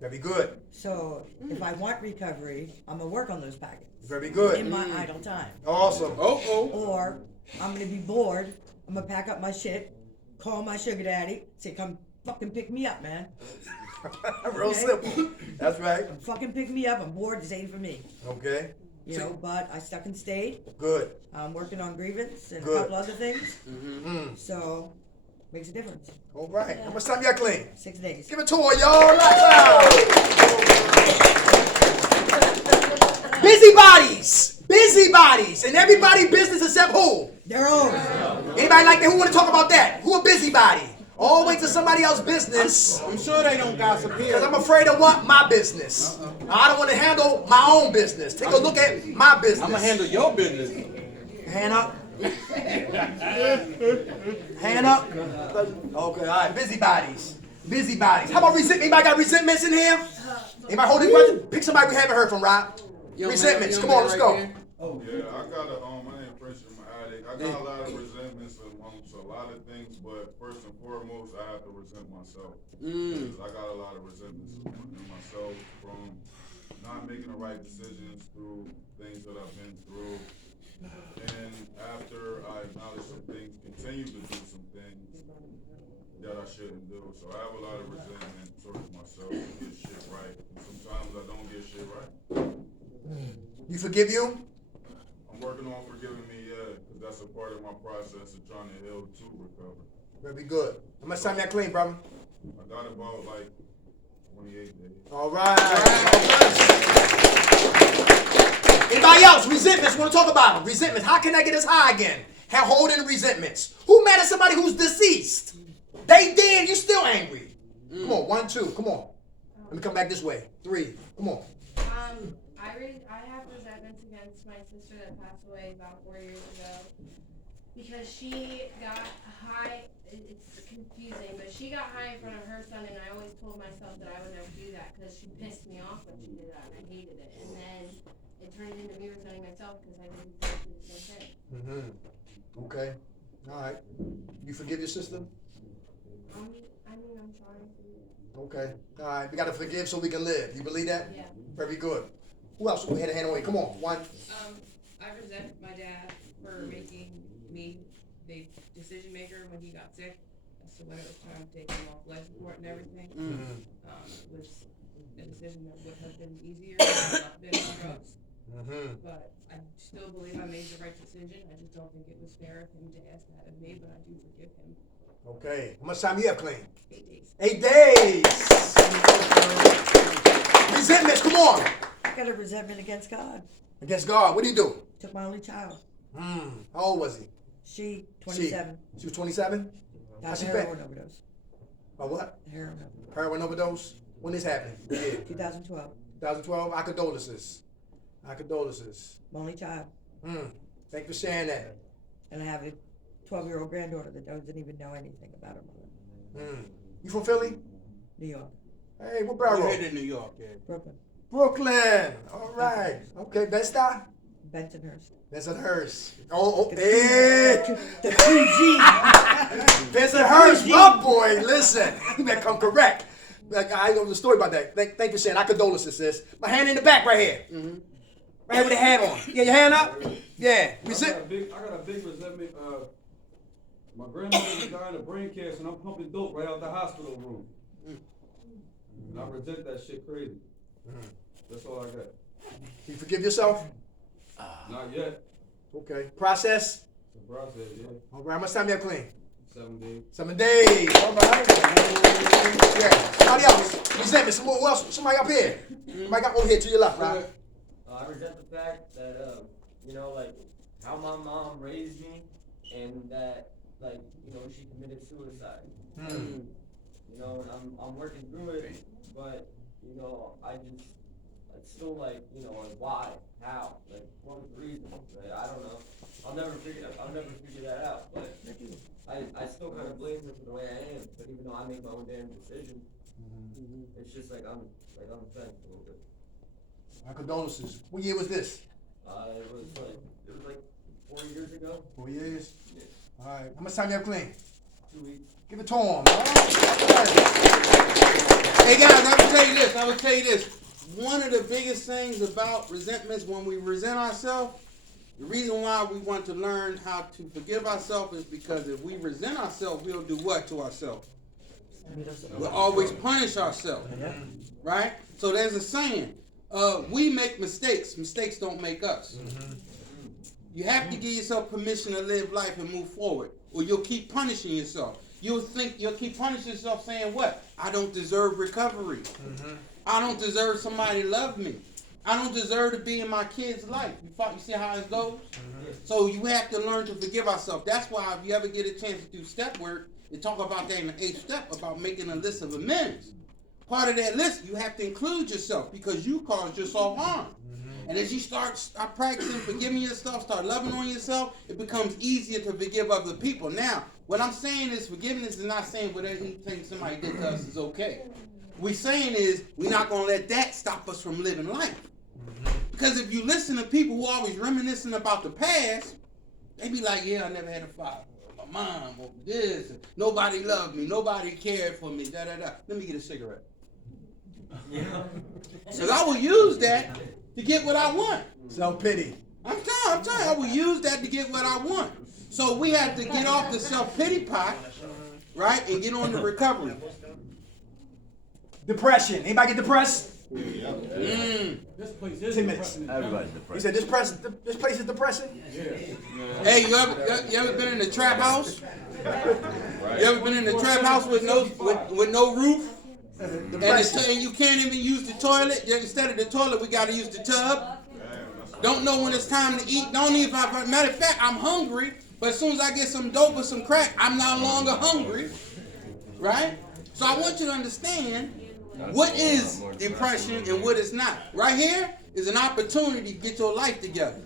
Very good. So if I want recovery, I'm going to work on those packets Very good. in my idle time. Awesome. Or I'm going to be bored, I'm going to pack up my shit, call my sugar daddy, say, come fucking pick me up, man. Real simple. That's right. Fucking pick me up. I'm bored. This ain't for me. Okay. You know, but I stuck and stayed. Good. I'm working on grievance and Good. a couple other things. So, makes a difference. All right. How much time you got clean? 6 days. Give it to her, y'all. Lots out. Busybodies. Busybodies. And everybody business except who? Their own. Anybody like that? Who want to talk about that? Who a busybody? Always to somebody else's business. I'm sure they don't gossip here. Because I'm afraid of what? My business. I don't want to handle my own business. Take a look at my business. I'm going to handle your business. Hand up. Hand up. Okay, all right. Busybodies. Busybodies. How about resentment? Anybody got resentments in here? Anybody holding grudges? Pick somebody we haven't heard from, Rob. Resentments. Come on, let's go. Yeah, I got my name Prince, I'm an addict. I got a lot of resentments amongst a lot of things, but first and foremost, I have to resent myself. I got a lot of resentments in myself from not making the right decisions through things that I've been through. And after I acknowledge some things, continue to do some things that I shouldn't do. So I have a lot of resentment towards myself to get shit right. And sometimes I don't get shit right. You forgive you? I'm working on forgiving me, because that's a part of my process of trying to heal to recover. Very good. How much time you got clean, brother? I got about like 28 days. All right. Anybody else? Resentments. Want to talk about them? Resentments. How can I get us high again? Holding resentments. Who mad at somebody who's deceased? They dead. You still angry? Come on. 1, 2. Come on. Let me come back this way. 3. Come on. I have resentments against my sister that passed away about 4 years ago because she got high. It's confusing, but she got high in front of her son, and I always told myself that I would never do that because she pissed me off when she did that, and I hated it. And then it turned into me resenting myself because I didn't do the same thing. Okay. All right. You forgive your sister? I'm trying to. Okay. All right. We got to forgive so we can live. You believe that? Yeah. Very good. Who else? We had a hand away. Come on. 1. I resent my dad for making me the decision maker when he got sick. So when it was time to take him off life support and everything, it was a decision that would have been easier had not been on drugs. But I still believe I made the right decision. I just don't think it was fair of him to ask that of me, but I do forgive him. Okay. How much time you have clean? 8 days. 8 days. Resentments, come on. I got a resentment against God. Against God, what do you do? Took my only child. How old was he? She, 27. She was 27? How Got she a fed? heroin overdose. A what? Heroin overdose. Heroin overdose? When this happened? Yeah. 2012. 2012? Our condolences. Our condolences. My only child. Thank you for sharing that. And I have a 12-year-old granddaughter that doesn't even know anything about her mother. You from Philly? New York. Hey, what borough? We're headed to New York, yeah. Brooklyn. Brooklyn. All right. Okay, Bed-Stuy? Bensonhurst. Bensonhurst. Oh, hey. The 2G. Bensonhurst, my boy. Listen, you better come correct. Like, I know the story about that. Thank you for saying. Our condolences, sis. My hand in the back right here. Right here with the hat on. Yeah, your hand up? Yeah. I got a big resentment. My grandmother was dying of brain cancer, and I'm pumping dope right out the hospital room. And I resent that shit crazy. That's all I got. You forgive yourself? Not yet. Okay. Process? It's a process, yeah. All right. How much time you have clean? 7 days. 7 days. All right. Yeah. Somebody else. Resentment. Somebody up here. Somebody got over here to your left, right? I resent the fact that, you know, like, how my mom raised me, and that, like, you know, she committed suicide. You know, and I'm working through it, but, you know, it's still like, you know, like, why? How? Like, what was the reason? Like, I don't know. I'll never figure that out, but I still kind of blame her for the way I am, but even though I make my own damn decision, it's just like I'm on the fence a little bit. Our condolences. What year was this? It was like 4 years ago. 4 years? Yeah. All right. How much time you have clean? 2 weeks. Give it to him. All right. Hey guys, I will tell you this. One of the biggest things about resentments, when we resent ourselves, the reason why we want to learn how to forgive ourselves is because if we resent ourselves, we'll do what to ourselves? We'll always punish ourselves, right? So there's a saying, we make mistakes. Mistakes don't make us. You have to give yourself permission to live life and move forward, or you'll keep punishing yourself. You'll keep punishing yourself saying what? I don't deserve recovery. I don't deserve somebody to love me. I don't deserve to be in my kid's life. You see how it goes? So you have to learn to forgive ourselves. That's why if you ever get a chance to do step work, they talk about that in the 8th step, about making a list of amends. Part of that list, you have to include yourself because you caused yourself harm. And as you start practicing forgiving yourself, start loving on yourself, it becomes easier to forgive other people. Now, what I'm saying is forgiveness is not saying whatever anything somebody did to us is okay. What we're saying is we're not going to let that stop us from living life. Because if you listen to people who always reminiscing about the past, they be like, yeah, I never had a father. My mom, or this, nobody loved me, nobody cared for me, da-da-da. Let me get a cigarette. Because I will use that to get what I want. Self-pity. I'm telling you, I will use that to get what I want. So we have to get off the self-pity pot, right, and get on the recovery. Depression. Anybody get depressed? This place is 10 minutes. depressing. Everybody's You said this place is depressing? Hey, you ever been in the trap house? You ever been in the trap house with no roof? And you can't even use the toilet? Instead of the toilet, we got to use the tub. Don't know when it's time to eat. Matter of fact, I'm hungry, but as soon as I get some dope or some crack, I'm no longer hungry. Right? So I want you to understand what is depression and what is not. Right here is an opportunity to get your life together.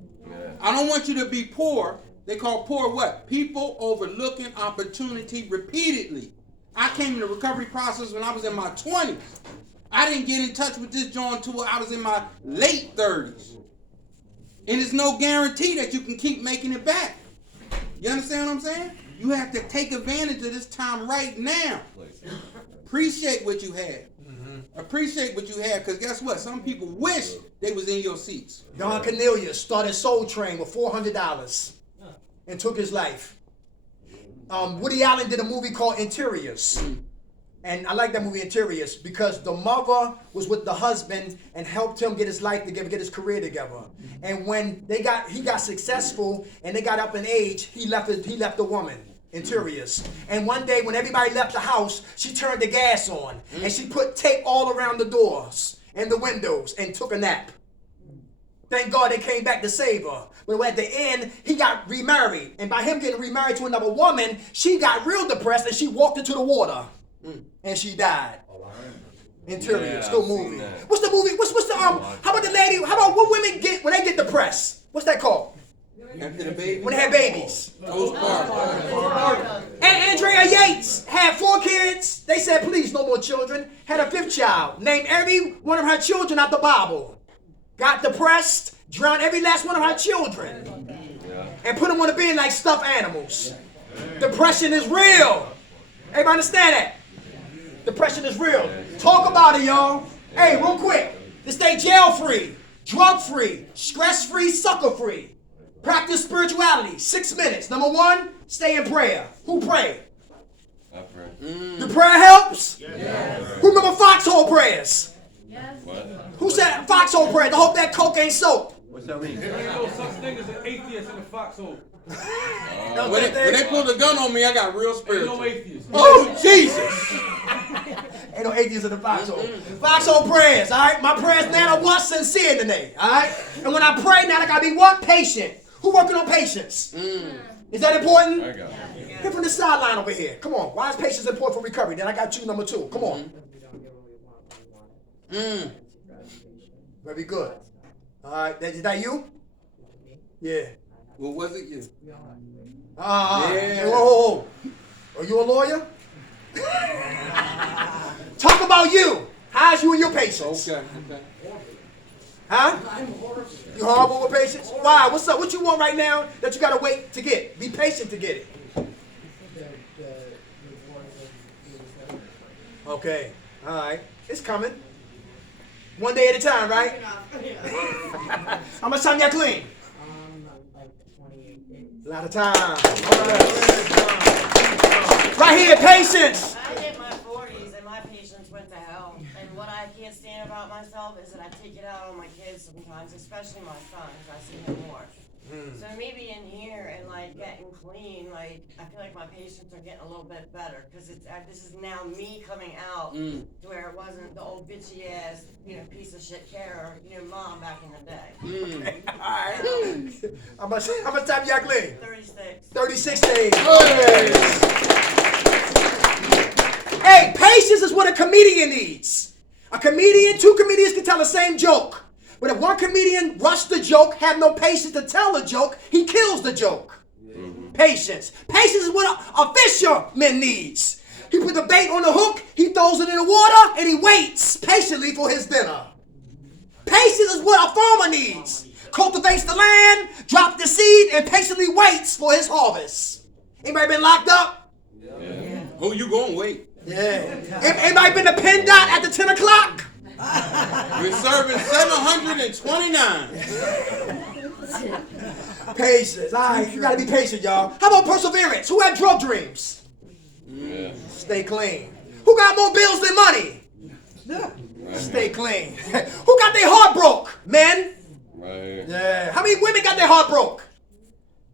I don't want you to be poor. They call poor what? People overlooking opportunity repeatedly. I came in the recovery process when I was in my 20s. I didn't get in touch with this joint until I was in my late 30s. And there's no guarantee that you can keep making it back. You understand what I'm saying? You have to take advantage of this time right now. Appreciate what you have. Appreciate what you have, because guess what? Some people wish they was in your seats. Don Cornelius started Soul Train with $400 and took his life. Woody Allen did a movie called Interiors. And I like that movie Interiors because the mother was with the husband and helped him get his life together, get his career together. And when he got successful and they got up in age, he left the woman. interiors. And one day when everybody left the house, she turned the gas on and she put tape all around the doors and the windows and took a nap. Thank God they came back to save her. But at the end, he got remarried. And by him getting remarried to another woman, she got real depressed and she walked into the water. And she died. Interiors, good movie. What's the movie? What's the how about the lady? How about what women get when they get depressed? What's that called? After the baby. When they have babies. Postpartum. And Andrea Yates had 4 kids. They said, please, no more children. Had a 5th child. Named every one of her children out the Bible. Got depressed. Drowned every last one of her children. And put them on the bed like stuffed animals. Depression is real. Everybody understand that? Depression is real. Talk about it, y'all. Hey, real quick. To stay jail-free, drug-free, stress-free, sucker-free. Practice spirituality. 6 minutes. Number 1, stay in prayer. Who pray? I pray. The prayer helps? Yes. Who remember foxhole prayers? Yes. What? Who said foxhole prayers? I hope that coke ain't soaked. What's that mean? There ain't no such thing as an atheist in the foxhole. When they pulled a gun on me, I got real Ain't spiritual. no atheist. Oh, Jesus. Ain't no atheists in the foxhole. Foxhole prayers, all right? My prayers now are what? Sincere today, all right? And when I pray now, I got to be what? Patient. Who working on patience? Is that important? I got it. Here from the sideline over here. Come on. Why is patience important for recovery? Then I got you, number 2. Come on. Very good. All right. Is that you? Yeah. Well, was it you? Yeah. Whoa. Are you a lawyer? Talk about you. How's you and your patience? Okay. Huh? You horrible with patience? Why? What's up? What you want right now that you gotta wait to get? Be patient to get it. Okay. All right. It's coming. One day at a time, right? How much time y'all clean? A lot of time. All right. Right here, patience. I hit my 40s and my patience went to hell. And what I can't stand about myself is that I take it out on my kids sometimes, especially my son, because I see him more. So me being here and like getting clean, like I feel like my patients are getting a little bit better because it's this is now me coming out to where it wasn't the old bitchy ass, piece of shit carer, mom back in the day. All right. How much time y'all clean? 36. 36 days. Hey, patience is what a comedian needs. A comedian, 2 comedians can tell the same joke. But if one comedian rushed the joke, have no patience to tell the joke, he kills the joke. Patience. Patience is what a fisherman needs. He put the bait on the hook, he throws it in the water, and he waits patiently for his dinner. Patience is what a farmer needs. Cultivates the land, drops the seed, and patiently waits for his harvest. Anybody been locked up? Yeah. Who you gonna wait? Yeah. Anybody been to PennDOT at the 10 o'clock? We're serving 729. Patience. All right, you gotta be patient, y'all. How about perseverance? Who had drug dreams? Yeah. Stay clean. Who got more bills than money? Right. Stay clean. Who got their heart broke? Men? Right. Yeah. How many women got their heart broke?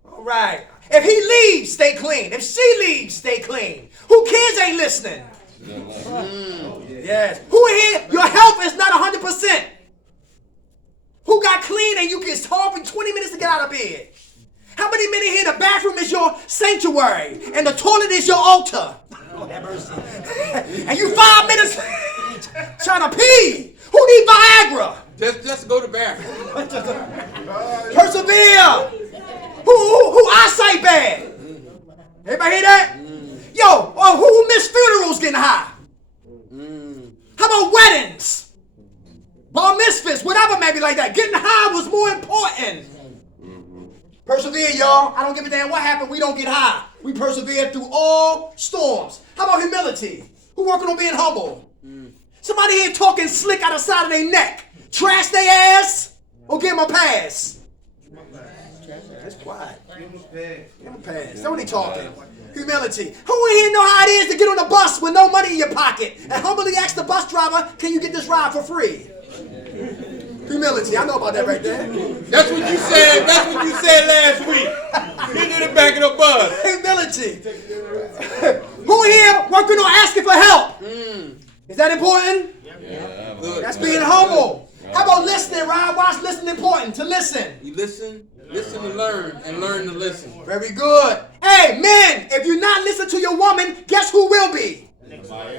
All right. If he leaves, stay clean. If she leaves, stay clean. Who kids ain't listening? Yes. Who in here, your health is not 100%? Who got clean and you can talk for 20 minutes to get out of bed? How many men in here, the bathroom is your sanctuary and the toilet is your altar? Oh, have mercy. And you 5 minutes trying to pee. Who need Viagra? Just go to bathroom. Persevere. Who eyesight bad? Everybody hear that? Yo, who missed funerals getting high? How about weddings? Bar misfits, whatever, maybe like that. Getting high was more important. Persevere, y'all. I don't give a damn what happened. We don't get high. We persevere through all storms. How about humility? Who working on being humble? Somebody here talking slick out the side of their neck. Trash their ass or give them a pass? That's quiet. Give them a pass. That's what they talking. Humility. Who in here know how it is to get on a bus with no money in your pocket and humbly ask the bus driver, can you get this ride for free? Humility. I know about that right there. That's what you said. That's what you said last week. You need to back it up, bud. Humility. Who here working on asking for help? Is that important? Yeah, That's being humble. How about listening, Rob? Why is listening important? To listen. You listen to learn, and learn to listen. Very good. Hey, men, if you're not listening to your woman, guess who will be? The next guy.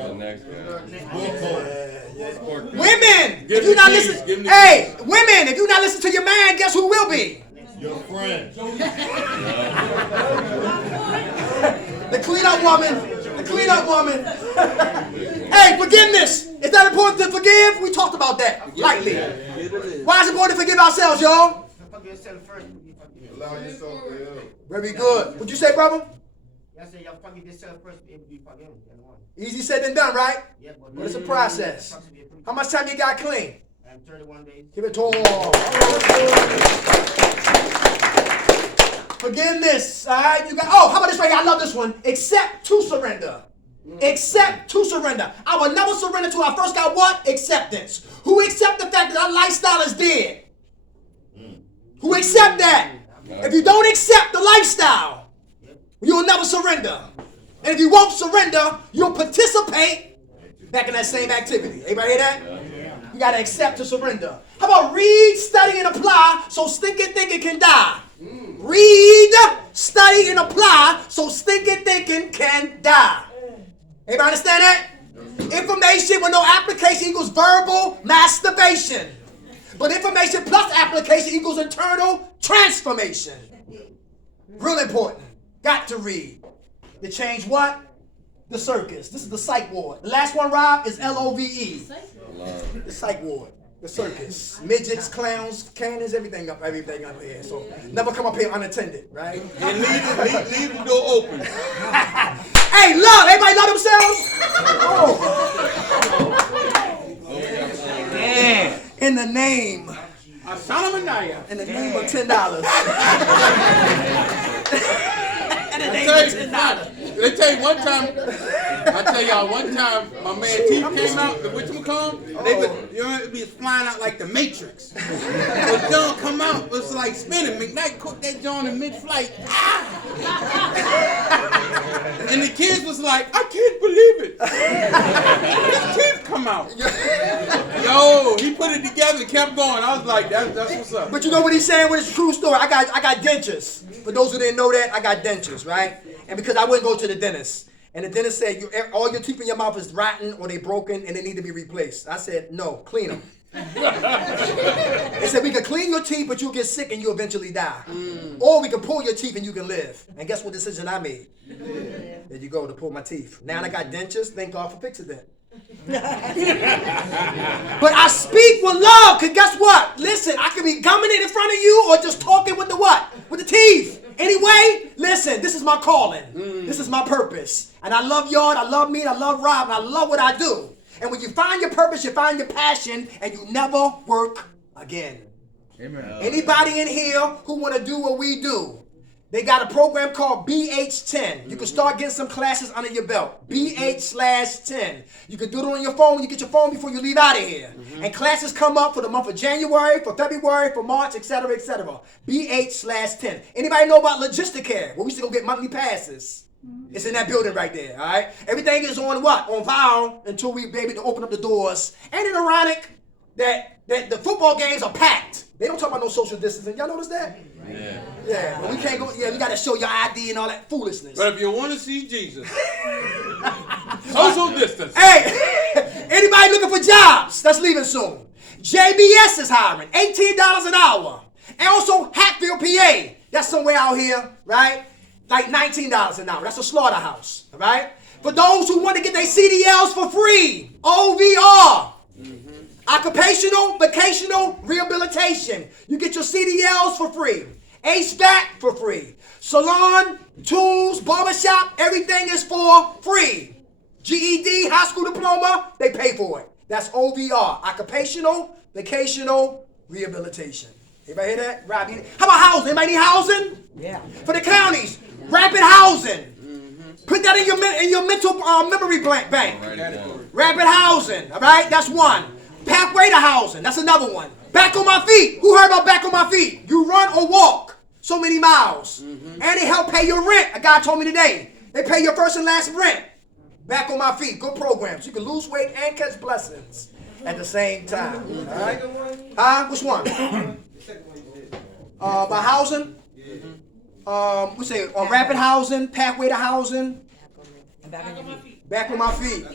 Women, if you're not listening, hey, women, if you're not listening to your man, guess who will be? Your friend. The clean-up woman. The clean-up woman. Hey, forgiveness. Is that important to forgive? We talked about that lightly. Why is it important to forgive ourselves, y'all? Allow yourself to help. Very good. What'd you say, brother? I said y'all forgive yourself first, be able to be forgiven. Easy said than done, right? Yeah, But it's a process. How much time you got clean? 31 days. Give it to him. Forgiveness. All right, you got. Oh, how about this right here? I love this one. Accept to surrender. Accept to surrender. I will never surrender till I first got what? Acceptance. Who accept the fact that our lifestyle is dead? Who accept that? If you don't accept the lifestyle, you'll never surrender. And if you won't surrender, you'll participate back in that same activity. Everybody hear that? You gotta accept to surrender. How about read, study, and apply so stinking thinking can die? Read, study, and apply so stinking thinking can die. Everybody understand that? Information with no application equals verbal masturbation. But information plus application equals internal transformation. Real important. Got to read. To change what? The circus. This is the psych ward. The last one, Rob, is LOVE. The psych ward. The circus. Midgets, clowns, cannons, everything up here. So never come up here unattended, right? And leave the door open. Hey, love! Everybody love themselves? Oh. Yeah. In the name. In the name of $10. They tell you one time, my man Teeth came out, the whatchamacallit, they would, it'd be flying out like the Matrix. When John come out, it was like spinning. McKnight cooked that John in mid-flight. Ah! And the kids was like, I can't believe it. His teeth come out. Yo, he put it together and kept going. I was like, that's what's up. But you know what he's saying? What is true story? I got dentures. For those who didn't know that, I got dentures, right? And because I wouldn't go to the dentist. And the dentist said, all your teeth in your mouth is rotten or they broken and they need to be replaced. I said, no, clean them. They said, we can clean your teeth, but you'll get sick and you'll eventually die. Or we can pull your teeth and you can live. And guess what decision I made? There you go, to pull my teeth. Now I got dentures. Thank God for Fix-A-Dent. But I speak with love, because guess what? Listen, I can be gumming it in front of you or just talking with the what? With the teeth. Anyway, listen, this is my calling. This is my purpose. And I love y'all, and I love me, and I love Rob, and I love what I do. And when you find your purpose, you find your passion, and you never work again. Amen. Anybody in here who want to do what we do, they got a program called BH10. You can start getting some classes under your belt. BH/10. You can do it on your phone when you get your phone before you leave out of here. And classes come up for the month of January, for February, for March, etc., etc. BH/10. Anybody know about Logisticare? Where we used to go get monthly passes. It's in that building right there, all right? Everything is on what? On file until we be able to open up the doors. Ain't it ironic that the football games are packed? They don't talk about no social distancing. Y'all notice that? Yeah, but we can't go. Yeah, we got to show your ID and all that foolishness. But if you want to see Jesus, social distance. Hey, anybody looking for jobs that's leaving soon? JBS is hiring, $18 an hour. And also Hatfield, PA. That's somewhere out here, right? Like $19 an hour. That's a slaughterhouse, all right? For those who want to get their CDLs for free, OVR. Occupational, vocational, rehabilitation. You get your CDLs for free. HVAC for free. Salon, tools, barbershop, everything is for free. GED, high school diploma, they pay for it. That's OVR, occupational, vocational, rehabilitation. Everybody hear that? Robbie, how about housing? Anybody need housing? Yeah. For the counties, rapid housing. Put that in your mental memory bank. Rapid housing, all right? That's one. Pathway to housing, that's another one. Back on my feet. Who heard about back on my feet? You run or walk so many miles. And they help pay your rent. A guy told me today. They pay your first and last rent. Back on my feet. Good programs. You can lose weight and catch blessings at the same time. All right? Which one? By housing? We say rapid housing, pathway to housing. Back on my feet.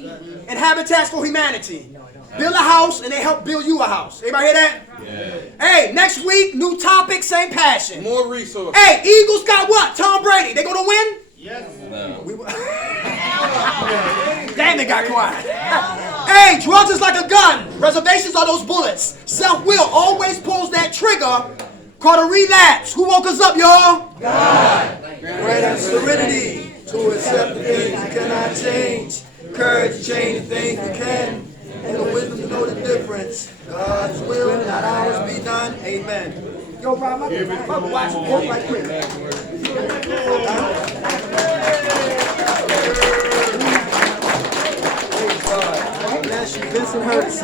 And Habitats for Humanity. Build a house and they help build you a house. Everybody hear that? Yeah. Hey, next week, new topic, same passion. More resources. Hey, Eagles got what? Tom Brady. They gonna win? Yes. No. Damn, they got quiet. Hey, drugs is like a gun. Reservations are those bullets. Self-will always pulls that trigger called a relapse. Who woke us up, y'all? God. Grant us serenity to accept the things you cannot change. Courage to change the things you can. And the wisdom to know the difference. God's will, not ours, be done. Amen. Yo, Rob, I'm watching work right quick. God bless you, Vincent Hurts.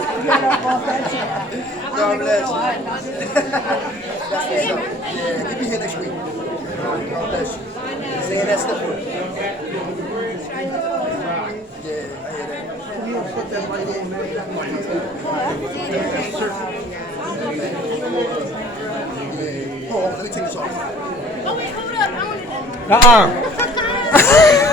God bless you. Yeah, we'll be here next week. God bless you. Saying that stuff. Yeah, I hear that. Put that money in, man. Hold on, let me take this off. Oh wait, hold up. I want to.